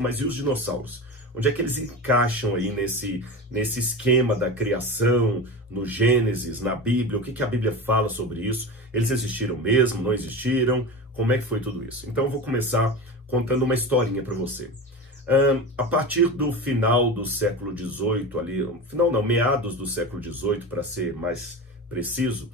Mas e os dinossauros? Onde é que eles encaixam aí nesse esquema da criação, no Gênesis, na Bíblia? O que que a Bíblia fala sobre isso? Eles existiram mesmo? Não existiram? Como é que foi tudo isso? Então eu vou começar contando uma historinha para você. A partir do final do século XVIII, ali, final não, meados do século XVIII, para ser mais preciso,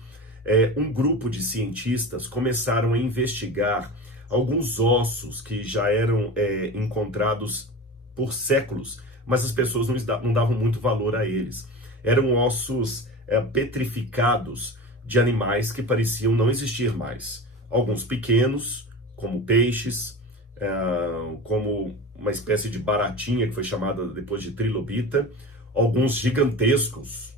um grupo de cientistas começaram a investigar alguns ossos que já eram encontrados por séculos, mas as pessoas não davam muito valor a eles. Eram ossos petrificados de animais que pareciam não existir mais. Alguns pequenos, como peixes, como uma espécie de baratinha que foi chamada depois de trilobita, alguns gigantescos,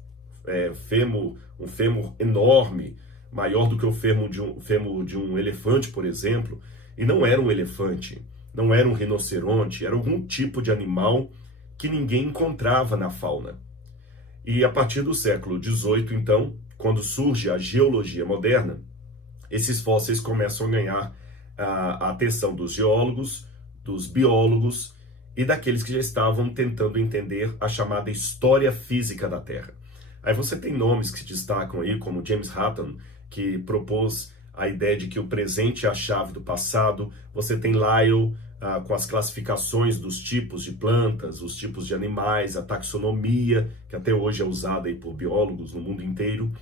um fêmur enorme, maior do que o fêmur de um elefante, por exemplo, e não era um elefante, não era um rinoceronte, era algum tipo de animal que ninguém encontrava na fauna. E a partir do século XVIII, então, quando surge a geologia moderna, esses fósseis começam a ganhar a atenção dos geólogos, dos biólogos e daqueles que já estavam tentando entender a chamada história física da Terra. Aí você tem nomes que se destacam aí, como James Hutton, que propôs a ideia de que o presente é a chave do passado. Você tem Lyell, com as classificações dos tipos de plantas, os tipos de animais, a taxonomia, que até hoje é usada aí por biólogos no mundo inteiro.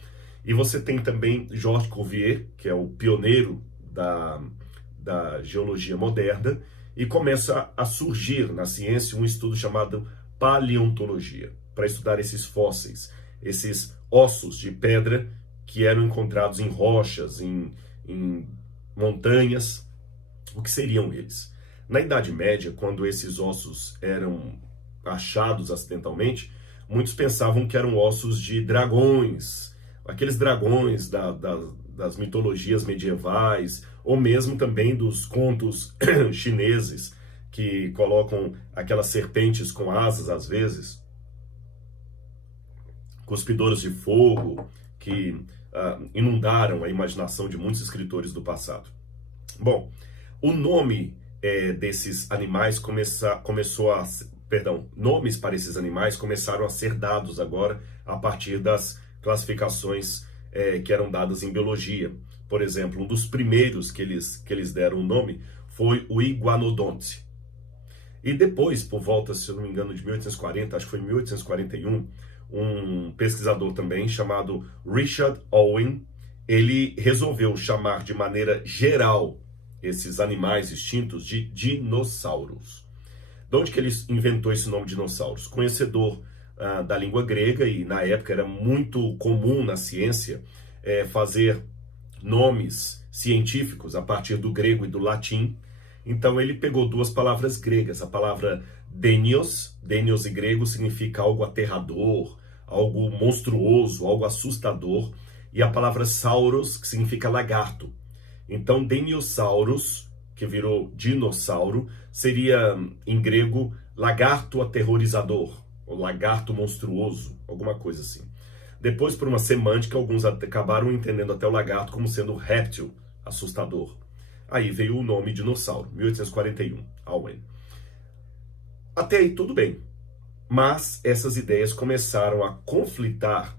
E você tem também Georges Cuvier, que é o pioneiro da geologia moderna, e começa a surgir na ciência um estudo chamado paleontologia, para estudar esses fósseis, esses ossos de pedra que eram encontrados em rochas, em montanhas. O que seriam eles? Na Idade Média, quando esses ossos eram achados acidentalmente, muitos pensavam que eram ossos de dragões, aqueles dragões das mitologias medievais, ou mesmo também dos contos chineses, que colocam aquelas serpentes com asas, às vezes, cuspidoras de fogo, que inundaram a imaginação de muitos escritores do passado. Bom, o nome desses animais nomes para esses animais começaram a ser dados agora a partir das classificações que eram dadas em biologia. Por exemplo, um dos primeiros que eles deram o nome foi o iguanodonte. E depois, por volta, se eu não me engano, de 1840, acho que foi em 1841, um pesquisador também chamado Richard Owen, ele resolveu chamar de maneira geral esses animais extintos de dinossauros. De onde que ele inventou esse nome dinossauros? Conhecedor da língua grega, e na época era muito comum na ciência fazer nomes científicos a partir do grego e do latim. Então ele pegou duas palavras gregas, a palavra denios em grego significa algo aterrador, algo monstruoso, algo assustador, e a palavra sauros, que significa lagarto. Então Deniosaurus, que virou dinossauro, seria em grego lagarto aterrorizador, ou lagarto monstruoso, alguma coisa assim. Depois, por uma semântica, alguns acabaram entendendo até o lagarto como sendo réptil, assustador. Aí veio o nome dinossauro, 1841, Owen. Até aí tudo bem, mas essas ideias começaram a conflitar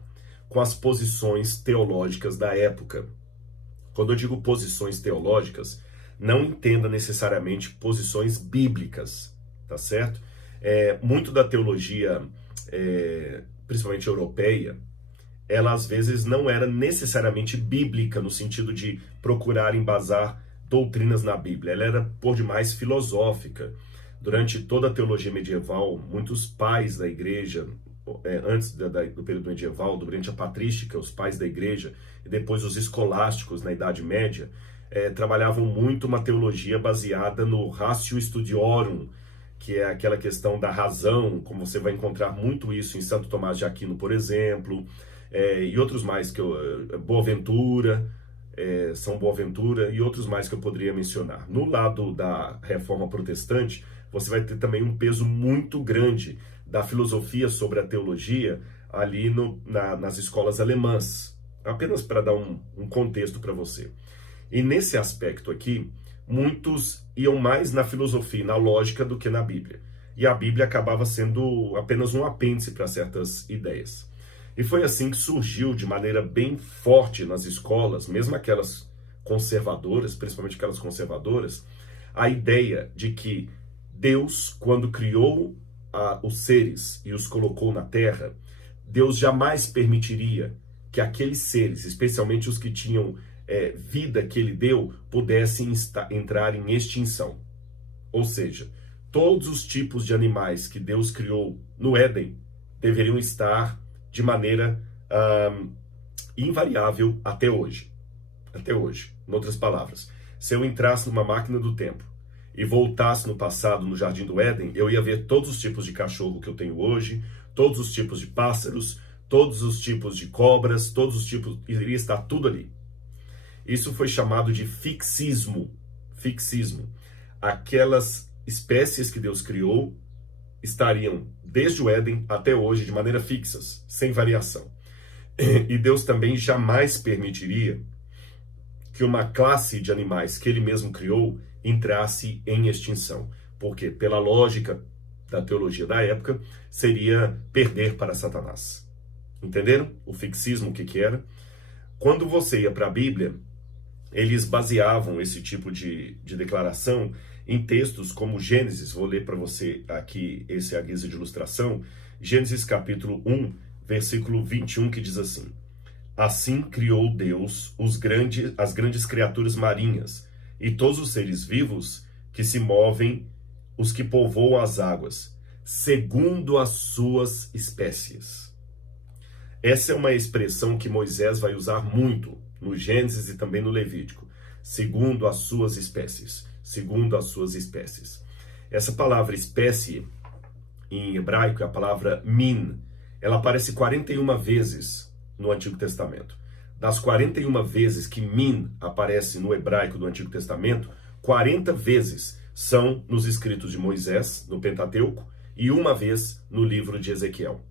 com as posições teológicas da época. Quando eu digo posições teológicas, não entenda necessariamente posições bíblicas, tá certo? Muito da teologia, principalmente europeia, ela às vezes não era necessariamente bíblica no sentido de procurar embasar doutrinas na Bíblia. Ela era por demais filosófica. Durante toda a teologia medieval, muitos pais da igreja, antes do período medieval, durante a patrística, os pais da igreja, e depois os escolásticos na Idade Média, trabalhavam muito uma teologia baseada no ratio studiorum, que é aquela questão da razão, como você vai encontrar muito isso em Santo Tomás de Aquino, por exemplo, e outros mais, São Boaventura e outros mais que eu poderia mencionar. No lado da Reforma Protestante, você vai ter também um peso muito grande da filosofia sobre a teologia ali nas escolas alemãs, apenas para dar um contexto para você. E nesse aspecto aqui, muitos iam mais na filosofia e na lógica do que na Bíblia. E a Bíblia acabava sendo apenas um apêndice para certas ideias. E foi assim que surgiu de maneira bem forte nas escolas, mesmo aquelas conservadoras, principalmente aquelas conservadoras, a ideia de que Deus, quando criou os seres e os colocou na terra, Deus jamais permitiria que aqueles seres, especialmente os que tinham vida que ele deu, pudessem entrar em extinção. Ou seja, todos os tipos de animais que Deus criou no Éden deveriam estar de maneira invariável até hoje. Até hoje. Em outras palavras, se eu entrasse numa máquina do tempo e voltasse no passado, no Jardim do Éden, eu ia ver todos os tipos de cachorro que eu tenho hoje, todos os tipos de pássaros, todos os tipos de cobras, todos os tipos, iria estar tudo ali. Isso foi chamado de fixismo. Fixismo. Aquelas espécies que Deus criou estariam desde o Éden até hoje de maneira fixas, sem variação. E Deus também jamais permitiria que uma classe de animais que ele mesmo criou entrasse em extinção. Porque, pela lógica da teologia da época, seria perder para Satanás. Entenderam o fixismo, o que era? Quando você ia para a Bíblia, eles baseavam esse tipo de declaração em textos como Gênesis. Vou ler para você aqui, esse é a guisa de ilustração. Gênesis capítulo 1, versículo 21, que diz assim: Assim criou Deus as grandes criaturas marinhas e todos os seres vivos que se movem, os que povoam as águas, segundo as suas espécies. Essa é uma expressão que Moisés vai usar muito no Gênesis e também no Levítico. Segundo as suas espécies. Segundo as suas espécies. Essa palavra espécie, em hebraico, é a palavra min. Ela aparece 41 vezes no Antigo Testamento. Das 41 vezes que min aparece no hebraico do Antigo Testamento, 40 vezes são nos escritos de Moisés, no Pentateuco, e uma vez no livro de Ezequiel.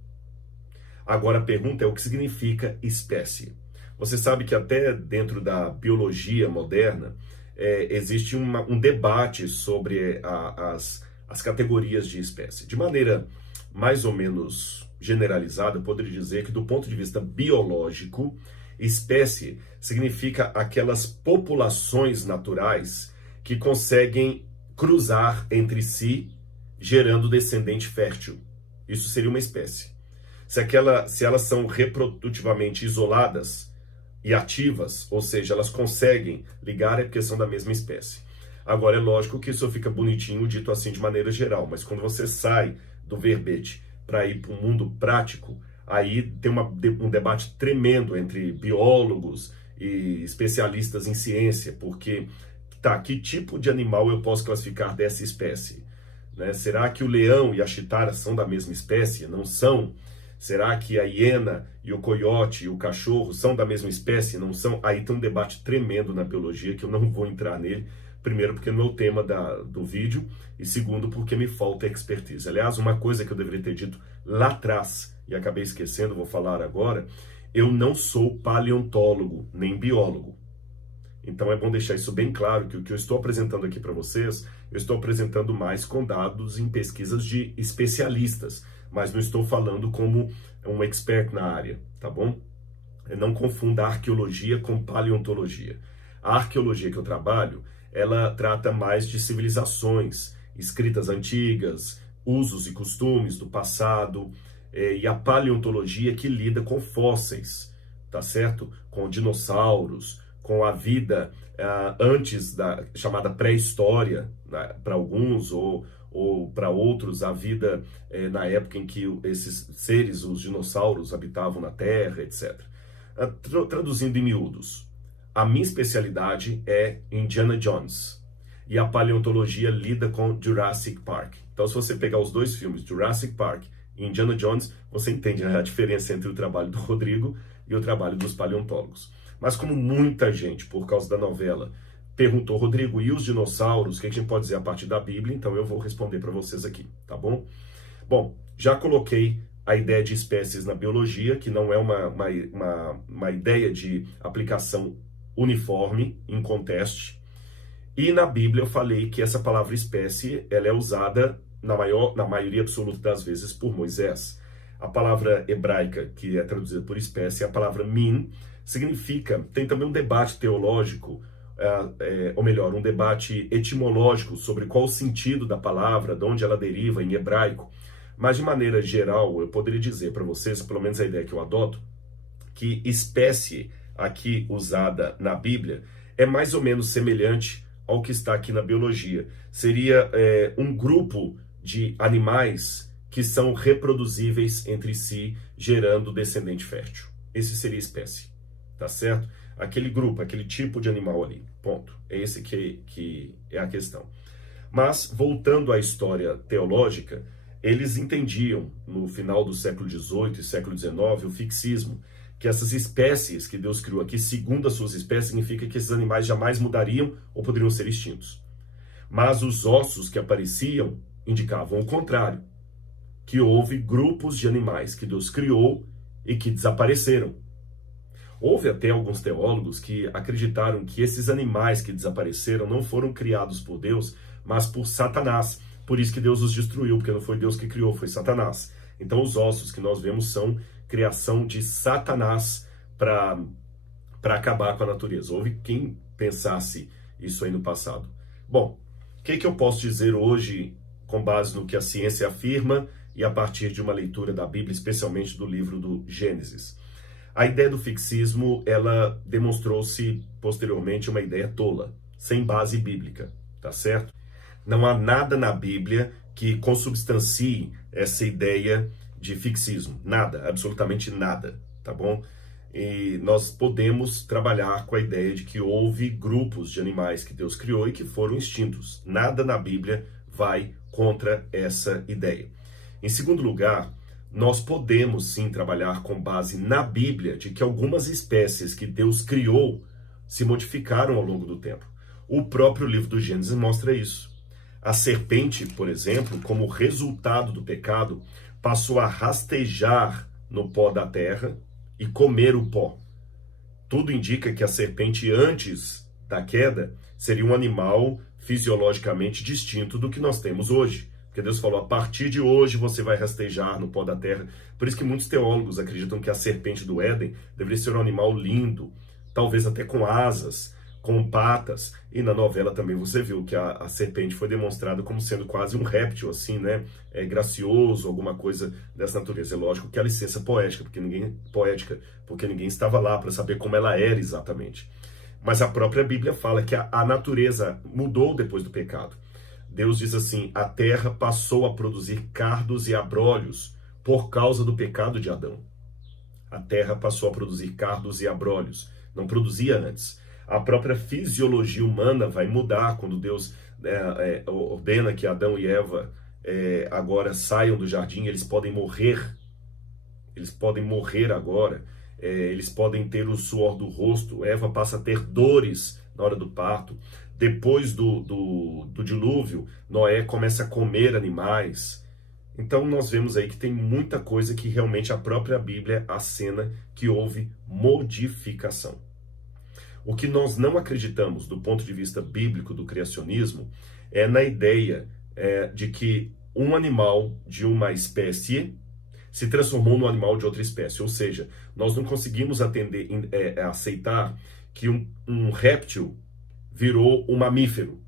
Agora a pergunta é: o que significa espécie? Você sabe que até dentro da biologia moderna existe um debate sobre as categorias de espécie. De maneira mais ou menos generalizada, eu poderia dizer que, do ponto de vista biológico, espécie significa aquelas populações naturais que conseguem cruzar entre si, gerando descendente fértil. Isso seria uma espécie. Se elas são reprodutivamente isoladas e ativas, ou seja, elas conseguem ligar, é porque são da mesma espécie. Agora, é lógico que isso fica bonitinho, dito assim de maneira geral, mas quando você sai do verbete para ir para o mundo prático, aí tem um debate tremendo entre biólogos e especialistas em ciência, porque, que tipo de animal eu posso classificar dessa espécie? Né? Será que o leão e a chitara são da mesma espécie? Não são. Será que a hiena e o coiote e o cachorro são da mesma espécie? Não são? Aí tem um debate tremendo na biologia que eu não vou entrar nele. Primeiro, porque não é o tema do vídeo. E segundo, porque me falta expertise. Aliás, uma coisa que eu deveria ter dito lá atrás e acabei esquecendo, vou falar agora. Eu não sou paleontólogo, nem biólogo. Então é bom deixar isso bem claro, que o que eu estou apresentando aqui para vocês, eu estou apresentando mais com dados em pesquisas de especialistas, mas não estou falando como um expert na área, tá bom? Não confunda arqueologia com paleontologia. A arqueologia que eu trabalho, ela trata mais de civilizações, escritas antigas, usos e costumes do passado, e a paleontologia que lida com fósseis, tá certo? Com dinossauros, com a vida antes da chamada pré-história, né, para alguns, ou para outros, a vida na época em que esses seres, os dinossauros, habitavam na Terra, etc. Traduzindo em miúdos, a minha especialidade é Indiana Jones, e a paleontologia lida com Jurassic Park. Então, se você pegar os dois filmes, Jurassic Park e Indiana Jones, você entende a diferença entre o trabalho do Rodrigo e o trabalho dos paleontólogos. Mas como muita gente, por causa da novela, perguntou: Rodrigo, e os dinossauros? O que a gente pode dizer a partir da Bíblia? Então eu vou responder para vocês aqui, tá bom? Bom, já coloquei a ideia de espécies na biologia, que não é uma ideia de aplicação uniforme, inconteste. E na Bíblia eu falei que essa palavra espécie, ela é usada na maioria absoluta das vezes por Moisés. A palavra hebraica, que é traduzida por espécie, a palavra min, significa, tem também um debate teológico, ou melhor, um debate etimológico sobre qual o sentido da palavra, de onde ela deriva em hebraico. Mas de maneira geral, eu poderia dizer para vocês, pelo menos a ideia que eu adoto, que espécie aqui usada na Bíblia é mais ou menos semelhante ao que está aqui na biologia. Seria um grupo de animais que são reproduzíveis entre si, gerando descendente fértil. Esse seria espécie, tá certo? Aquele grupo, aquele tipo de animal ali, ponto. É esse que é a questão. Mas, voltando à história teológica, eles entendiam, no final do século XVIII e século XIX, o fixismo, que essas espécies que Deus criou aqui, segundo as suas espécies, significa que esses animais jamais mudariam ou poderiam ser extintos. Mas os ossos que apareciam indicavam o contrário, que houve grupos de animais que Deus criou e que desapareceram. Houve até alguns teólogos que acreditaram que esses animais que desapareceram não foram criados por Deus, mas por Satanás. Por isso que Deus os destruiu, porque não foi Deus que criou, foi Satanás. Então os ossos que nós vemos são criação de Satanás para acabar com a natureza. Houve quem pensasse isso aí no passado. Bom, o que eu posso dizer hoje com base no que a ciência afirma e a partir de uma leitura da Bíblia, especialmente do livro do Gênesis? A ideia do fixismo, ela demonstrou-se posteriormente uma ideia tola, sem base bíblica, tá certo? Não há nada na Bíblia que consubstancie essa ideia de fixismo. Nada, absolutamente nada, tá bom? E nós podemos trabalhar com a ideia de que houve grupos de animais que Deus criou e que foram extintos. Nada na Bíblia vai contra essa ideia. Em segundo lugar, nós podemos sim trabalhar com base na Bíblia de que algumas espécies que Deus criou se modificaram ao longo do tempo. O próprio livro do Gênesis mostra isso. A serpente, por exemplo, como resultado do pecado, passou a rastejar no pó da terra e comer o pó. Tudo indica que a serpente, antes da queda, seria um animal fisiologicamente distinto do que nós temos hoje. Porque Deus falou, a partir de hoje você vai rastejar no pó da terra. Por isso que muitos teólogos acreditam que a serpente do Éden deveria ser um animal lindo, talvez até com asas, com patas. E na novela também você viu que a serpente foi demonstrada como sendo quase um réptil, assim, né? Gracioso, alguma coisa dessa natureza. É lógico que há licença poética, porque ninguém estava lá para saber como ela era exatamente. Mas a própria Bíblia fala que a natureza mudou depois do pecado. Deus diz assim, a terra passou a produzir cardos e abrolhos por causa do pecado de Adão. A terra passou a produzir cardos e abrolhos. Não produzia antes. A própria fisiologia humana vai mudar quando Deus ordena que Adão e Eva agora saiam do jardim. Eles podem morrer. Eles podem morrer agora. Eles podem ter o suor do rosto. Eva passa a ter dores na hora do parto. Depois do dilúvio, Noé começa a comer animais. Então nós vemos aí que tem muita coisa que realmente a própria Bíblia acena que houve modificação. O que nós não acreditamos do ponto de vista bíblico do criacionismo é na ideia de que um animal de uma espécie se transformou num animal de outra espécie. Ou seja, nós não conseguimos aceitar que um réptil virou um mamífero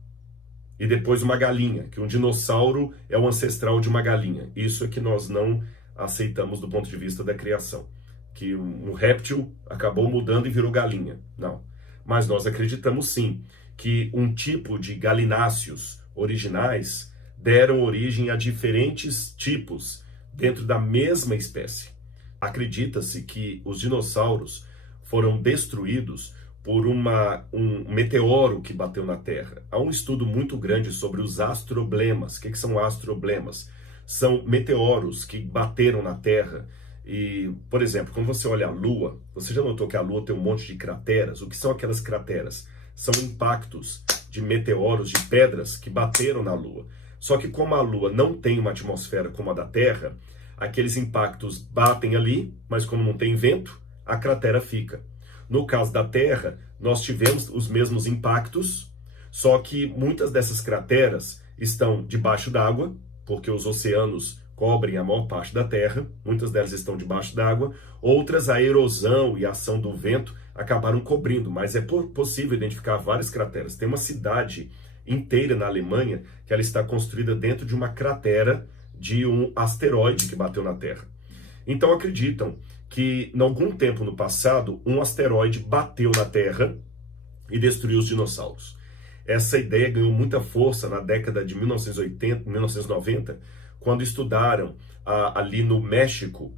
e depois uma galinha, que um dinossauro é o ancestral de uma galinha. Isso é que nós não aceitamos do ponto de vista da criação. Que um réptil acabou mudando e virou galinha. Não. Mas nós acreditamos sim que um tipo de galináceos originais deram origem a diferentes tipos dentro da mesma espécie. Acredita-se que os dinossauros foram destruídos por um meteoro que bateu na Terra. Há um estudo muito grande sobre os astroblemas. O que são astroblemas? São meteoros que bateram na Terra. E, por exemplo, quando você olha a Lua, você já notou que a Lua tem um monte de crateras? O que são aquelas crateras? São impactos de meteoros, de pedras que bateram na Lua. Só que como a Lua não tem uma atmosfera como a da Terra, aqueles impactos batem ali, mas como não tem vento, a cratera fica. No caso da Terra, nós tivemos os mesmos impactos, Só que muitas dessas crateras estão debaixo d'água, porque os oceanos cobrem a maior parte da Terra, muitas delas estão debaixo d'água, outras a erosão e a ação do vento acabaram cobrindo, mas é possível identificar várias crateras. Tem uma cidade inteira na Alemanha que ela está construída dentro de uma cratera de um asteroide que bateu na Terra. Então acreditam que, em algum tempo no passado, um asteroide bateu na Terra e destruiu os dinossauros. Essa ideia ganhou muita força na década de 1980, 1990, quando estudaram ali no México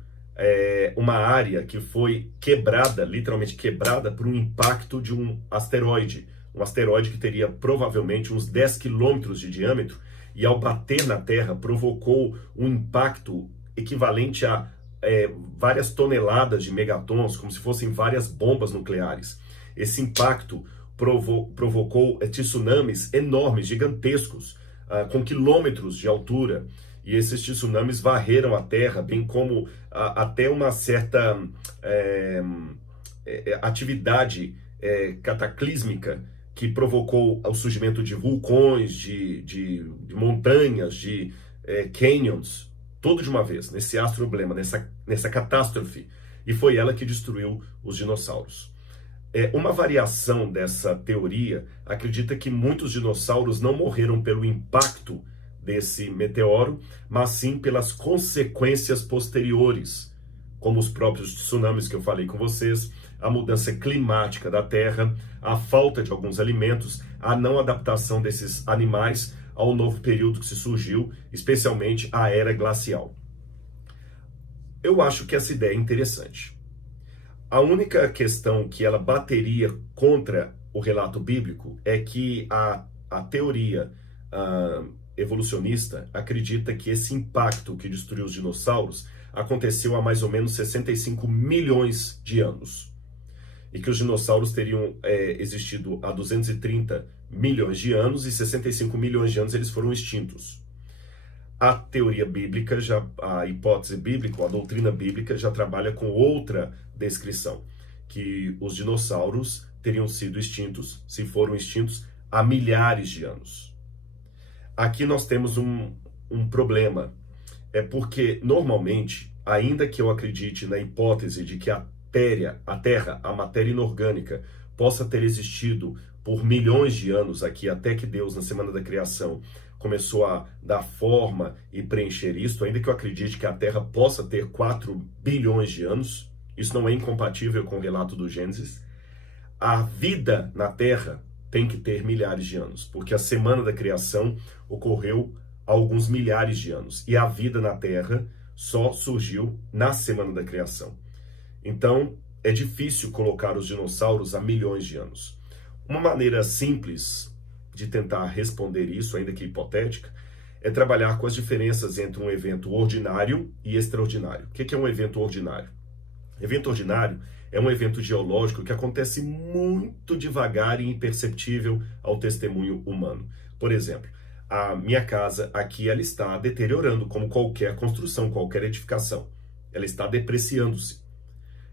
uma área que foi quebrada, literalmente quebrada, por um impacto de um asteroide que teria provavelmente uns 10 quilômetros de diâmetro, e ao bater na Terra provocou um impacto equivalente a várias toneladas de megatons, como se fossem várias bombas nucleares. Esse impacto provocou tsunamis enormes, gigantescos, com quilômetros de altura, e esses tsunamis varreram a Terra, bem como até uma certa atividade cataclísmica que provocou o surgimento de vulcões, de montanhas, de canyons, tudo de uma vez, nesse astroblema, nessa catástrofe, e foi ela que destruiu os dinossauros. Uma variação dessa teoria acredita que muitos dinossauros não morreram pelo impacto desse meteoro, mas sim pelas consequências posteriores, como os próprios tsunamis que eu falei com vocês, a mudança climática da Terra, a falta de alguns alimentos, a não adaptação desses animais ao novo período que se surgiu, especialmente a era glacial. Eu acho que essa ideia é interessante. A única questão que ela bateria contra o relato bíblico é que a teoria evolucionista acredita que esse impacto que destruiu os dinossauros aconteceu há mais ou menos 65 milhões de anos. E que os dinossauros teriam existido há 230 milhões de anos, e 65 milhões de anos eles foram extintos. A teoria bíblica, a hipótese bíblica, a doutrina bíblica já trabalha com outra descrição, que os dinossauros teriam sido extintos, se foram extintos, há milhares de anos. Aqui nós temos um problema, porque normalmente, ainda que eu acredite na hipótese de que a Terra, a matéria inorgânica, possa ter existido por milhões de anos aqui, até que Deus, na semana da criação, começou a dar forma e preencher isso, ainda que eu acredite que a Terra possa ter 4 bilhões de anos, isso não é incompatível com o relato do Gênesis, a vida na Terra tem que ter milhares de anos, porque a semana da criação ocorreu há alguns milhares de anos, e a vida na Terra só surgiu na semana da criação. Então, é difícil colocar os dinossauros há milhões de anos. Uma maneira simples de tentar responder isso, ainda que hipotética, é trabalhar com as diferenças entre um evento ordinário e extraordinário. O que é um evento ordinário? Evento ordinário é um evento geológico que acontece muito devagar e imperceptível ao testemunho humano. Por exemplo, a minha casa aqui, ela está deteriorando, como qualquer construção, qualquer edificação. Ela está depreciando-se.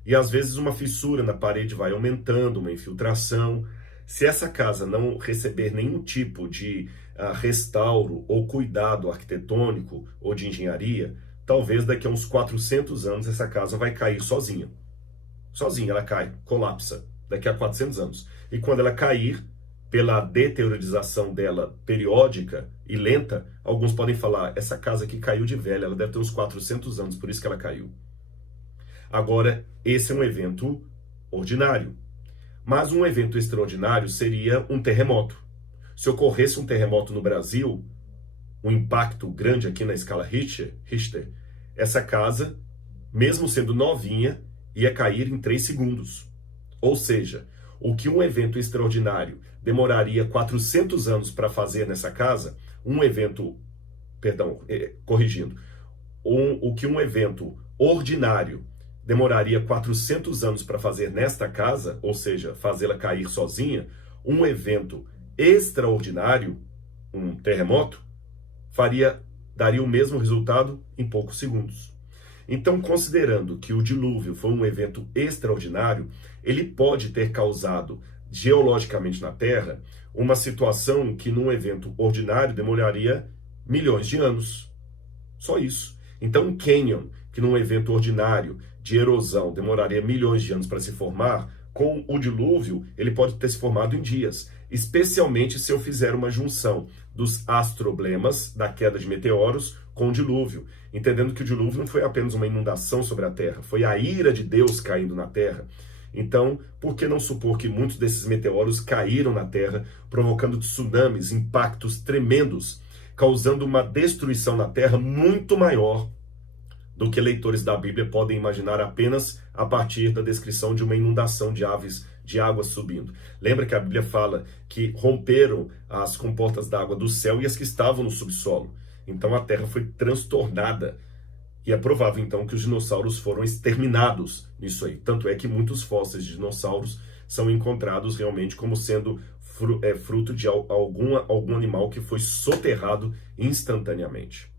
E às vezes uma fissura na parede vai aumentando, uma infiltração. Se essa casa não receber nenhum tipo de restauro ou cuidado arquitetônico ou de engenharia, talvez daqui a uns 400 anos essa casa vai cair sozinha. Sozinha ela cai, colapsa, daqui a 400 anos. E quando ela cair, pela deteriorização dela periódica e lenta, alguns podem falar, essa casa aqui caiu de velha, ela deve ter uns 400 anos, por isso que ela caiu. Agora, esse é um evento ordinário. Mas um evento extraordinário seria um terremoto. Se ocorresse um terremoto no Brasil, um impacto grande aqui na escala Richter, essa casa, mesmo sendo novinha, ia cair em 3 segundos. Ou seja, o que um evento extraordinário demoraria 400 anos para fazer nessa casa, o que um evento ordinário demoraria 400 anos para fazer nesta casa, ou seja, fazê-la cair sozinha, um evento extraordinário, um terremoto, daria o mesmo resultado em poucos segundos. Então, considerando que o dilúvio foi um evento extraordinário, ele pode ter causado geologicamente na Terra uma situação que num evento ordinário demoraria milhões de anos. Só isso. Então, um cânion, que num evento ordinário de erosão demoraria milhões de anos para se formar, com o dilúvio, ele pode ter se formado em dias, especialmente se eu fizer uma junção dos astroblemas, da queda de meteoros, com o dilúvio, entendendo que o dilúvio não foi apenas uma inundação sobre a Terra, foi a ira de Deus caindo na Terra. Então, por que não supor que muitos desses meteoros caíram na Terra, provocando tsunamis, impactos tremendos, causando uma destruição na Terra muito maior do que leitores da Bíblia podem imaginar apenas a partir da descrição de uma inundação de aves, de água subindo. Lembra que a Bíblia fala que romperam as comportas d'água do céu e as que estavam no subsolo. Então a Terra foi transtornada. E é provável, então, que os dinossauros foram exterminados nisso aí. Tanto é que muitos fósseis de dinossauros são encontrados realmente como sendo fruto de algum animal que foi soterrado instantaneamente.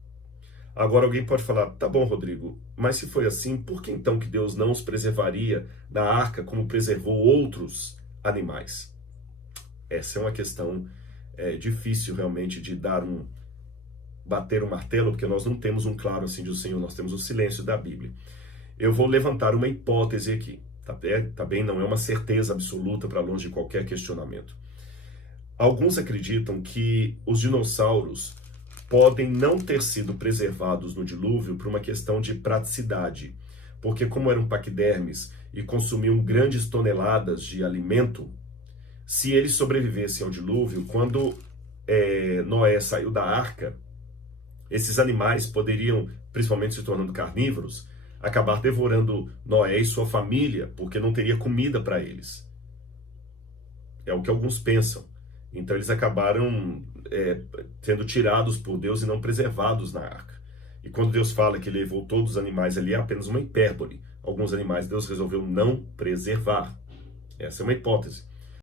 Agora alguém pode falar, tá bom, Rodrigo, mas se foi assim, por que então que Deus não os preservaria da arca como preservou outros animais? Essa é uma questão difícil realmente de bater um martelo, porque nós não temos um claro assim do Senhor, nós temos o silêncio da Bíblia. Eu vou levantar uma hipótese aqui, tá bem? Não é uma certeza absoluta para longe de qualquer questionamento. Alguns acreditam que os dinossauros podem não ter sido preservados no dilúvio por uma questão de praticidade, porque como eram paquidermes e consumiam grandes toneladas de alimento, se eles sobrevivessem ao dilúvio, quando Noé saiu da arca, esses animais poderiam, principalmente se tornando carnívoros, acabar devorando Noé e sua família, porque não teria comida para eles. É o que alguns pensam. Então eles acabaram sendo tirados por Deus e não preservados na arca. E quando Deus fala que ele levou todos os animais ali, é apenas uma hipérbole. Alguns animais Deus resolveu não preservar. Essa é uma hipótese.